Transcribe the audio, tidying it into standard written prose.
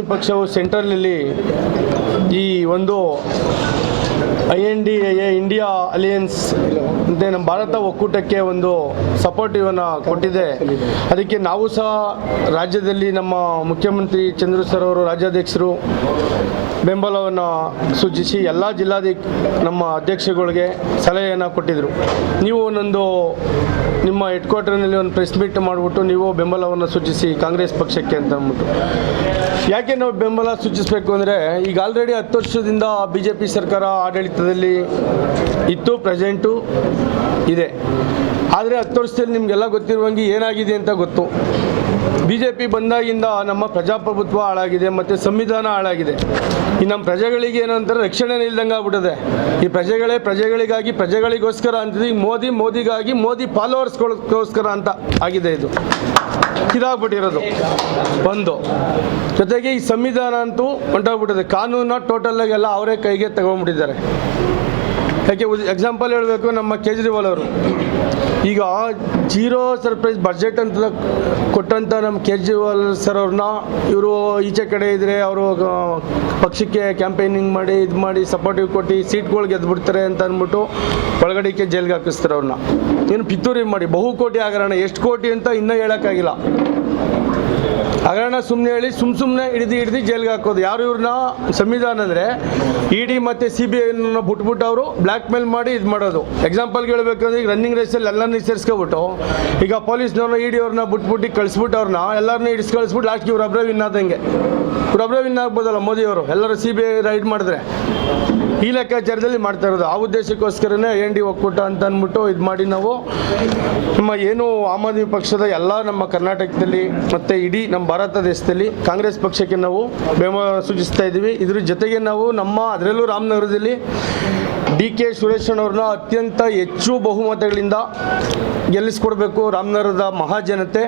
ಆದ್ಮಿ ಪಕ್ಷವು ಸೆಂಟ್ರಲಲ್ಲಿ ಈ ಒಂದು INDA ಇಂಡಿಯಾ ಅಲಿಯನ್ಸ್ ಅಂದರೆ ನಮ್ಮ ಭಾರತ ಒಕ್ಕೂಟಕ್ಕೆ ಒಂದು ಸಪೋರ್ಟಿವನ್ನು ಕೊಟ್ಟಿದೆ. ಅದಕ್ಕೆ ನಾವು ಸಹ ರಾಜ್ಯದಲ್ಲಿ ನಮ್ಮ ಮುಖ್ಯಮಂತ್ರಿ ಚಂದ್ರು ಸರ್ ಅವರು ರಾಜ್ಯಾಧ್ಯಕ್ಷರು ಬೆಂಬಲವನ್ನು ಸೂಚಿಸಿ ಎಲ್ಲ ನಮ್ಮ ಅಧ್ಯಕ್ಷಗಳಿಗೆ ಸಲಹೆಯನ್ನು ಕೊಟ್ಟಿದ್ದರು. ನೀವು ಒಂದೊಂದು ನಿಮ್ಮ ಹೆಡ್ ಕ್ವಾರ್ಟರ್ನಲ್ಲಿ ಒಂದು ಪ್ರೆಸ್ ಮೀಟ್ ಮಾಡಿಬಿಟ್ಟು ನೀವು ಬೆಂಬಲವನ್ನು ಸೂಚಿಸಿ ಕಾಂಗ್ರೆಸ್ ಪಕ್ಷಕ್ಕೆ ಅಂತ ಅಂದ್ಬಿಟ್ಟು. ಯಾಕೆ ನಾವು ಬೆಂಬಲ ಸೂಚಿಸಬೇಕು ಅಂದರೆ, ಈಗ ಆಲ್ರೆಡಿ 10 ವರ್ಷದಿಂದ BJP ಸರ್ಕಾರ ಆಡಳಿತದಲ್ಲಿ ಇತ್ತು, ಪ್ರೆಸೆಂಟು ಇದೆ. ಆದರೆ 10 ವರ್ಷದಲ್ಲಿ ನಿಮಗೆಲ್ಲ ಗೊತ್ತಿರುವಂಗೆ ಏನಾಗಿದೆ ಅಂತ ಗೊತ್ತು. BJP ಬಂದಾಗಿಂದ ನಮ್ಮ ಪ್ರಜಾಪ್ರಭುತ್ವ ಹಾಳಾಗಿದೆ ಮತ್ತು ಸಂವಿಧಾನ ಹಾಳಾಗಿದೆ. ಈ ನಮ್ಮ ಪ್ರಜೆಗಳಿಗೆ ಏನಂತಾರೆ ರಕ್ಷಣೆ ಇಲ್ದಂಗೆ ಆಗ್ಬಿಟ್ಟಿದೆ. ಈ ಪ್ರಜೆಗಳಿಗಾಗಿ ಪ್ರಜೆಗಳಿಗೋಸ್ಕರ ಅಂತಿದೆ. ಮೋದಿಗಾಗಿ ಮೋದಿ ಫಾಲೋವರ್ಸ್ಗೋಸ್ಕರ ಅಂತ ಆಗಿದೆ. ಇದಾಗ್ಬಿಟ್ಟಿರೋದು ಒಂದು. ಜೊತೆಗೆ ಈ ಸಂವಿಧಾನ ಅಂತೂ ಹೊಂಟೋಗ್ಬಿಟ್ಟಿದೆ. ಕಾನೂನ ಟೋಟಲಾಗಿ ಎಲ್ಲ ಅವರೇ ಕೈಗೆ ತಗೊಂಡ್ಬಿಟ್ಟಿದ್ದಾರೆ. ಯಾಕೆ ಎಕ್ಸಾಂಪಲ್ ಹೇಳಬೇಕು, ನಮ್ಮ ಕೇಜ್ರಿವಾಲ್ ಅವರು ಈಗ 0 ಸರ್ಪ್ರೈಸ್ ಬಜೆಟ್ ಅಂತ ಕೊಟ್ಟಂಥ ನಮ್ಮ ಕೇಜ್ರಿವಾಲ್ ಸರ್ ಅವ್ರನ್ನ ಇವರು ಈಚೆ ಕಡೆ ಇದ್ದರೆ ಅವರು ಪಕ್ಷಕ್ಕೆ ಕ್ಯಾಂಪೇನಿಂಗ್ ಮಾಡಿ ಸಪೋರ್ಟಿವ್ ಕೊಟ್ಟು ಸೀಟ್ಗಳು ಗೆದ್ದುಬಿಡ್ತಾರೆ ಅಂತ ಅಂದ್ಬಿಟ್ಟು ಒಳಗಡೆಗೆ ಜೈಲ್ಗೆ ಹಾಕಿಸ್ತಾರೆ ಅವ್ರನ್ನ. ಏನು ಪಿತೂರಿ ಮಾಡಿ ಬಹುಕೋಟಿ ಹಗರಣ, ಎಷ್ಟು ಕೋಟಿ ಅಂತ ಇನ್ನೂ ಹೇಳೋಕ್ಕಾಗಿಲ್ಲ. ಹಗರಣ ಸುಮ್ಮನೆ ಹೇಳಿ ಸುಮ್ಮನೆ ಹಿಡಿದು ಜೈಲ್ಗೆ ಹಾಕೋದು. ಯಾರು ಇವ್ರನ್ನ ಸಂವಿಧಾನ ಅಂದರೆ ED ಮತ್ತು CBI ಬಿಟ್ಬಿಟ್ಟು ಅವರು ಬ್ಲ್ಯಾಕ್ ಮೇಲ್ ಮಾಡಿ ಇದು ಮಾಡೋದು. ಎಕ್ಸಾಂಪಲ್ಗೆ ಹೇಳಬೇಕಂದ್ರೆ ಈಗ ರನ್ನಿಂಗ್ ರೇಸಲ್ಲಿ ಎಲ್ಲರನ್ನೂ ಸೇರಿಸ್ಕೊಬಿಟ್ಟು ಈಗ ಪೊಲೀಸ್ನವ್ರನ್ನ ED ಅವ್ರನ್ನ ಬಿಟ್ಬಿಟ್ಟು ಕಳಿಸ್ಬಿಟ್ಟು ಅವ್ರನ್ನ ಎಲ್ಲರನ್ನೂ ಹಿಡಿಸಿ ಕಳಿಸ್ಬಿಟ್ಟು ಲಾಸ್ಟ್ಗೆ ಇವರೊಬ್ಬರೇ ವಿನ್ ಆದಂಗೆ. ಇವರೊಬ್ಬರೇ ವಿನ್ ಆಗ್ಬೋದಲ್ಲ ಮೋದಿಯವರು, ಎಲ್ಲರೂ CBI ರೈಡ್ ಮಾಡಿದ್ರೆ. ಈ ಲೆಕ್ಕಾಚಾರದಲ್ಲಿ ಮಾಡ್ತಾ ಇರೋದು. ಆ ಉದ್ದೇಶಕ್ಕೋಸ್ಕರನೇ IND ಒಕ್ಕೂಟ ಅಂತ ಅಂದ್ಬಿಟ್ಟು ಇದು ಮಾಡಿ ನಾವು ನಮ್ಮ ಏನು ಆಮ್ ಆದ್ಮಿ ಪಕ್ಷದ ಎಲ್ಲ ನಮ್ಮ ಕರ್ನಾಟಕದಲ್ಲಿ ಮತ್ತು ಇಡೀ ನಮ್ಮ ಭಾರತ ದೇಶದಲ್ಲಿ ಕಾಂಗ್ರೆಸ್ ಪಕ್ಷಕ್ಕೆ ನಾವು ಬೆಂಬಲ ಸೂಚಿಸ್ತಾ ಇದ್ದೀವಿ. ಇದ್ರ ಜೊತೆಗೆ ನಾವು ಅದರಲ್ಲೂ ರಾಮನಗರದಲ್ಲಿ DK ಸುರೇಶಣ್ಣವ್ರನ್ನ ಅತ್ಯಂತ ಹೆಚ್ಚು ಬಹುಮತಗಳಿಂದ ಗೆಲ್ಲಿಸ್ಕೊಡ್ಬೇಕು ರಾಮನಗರದ ಮಹಾಜನತೆ.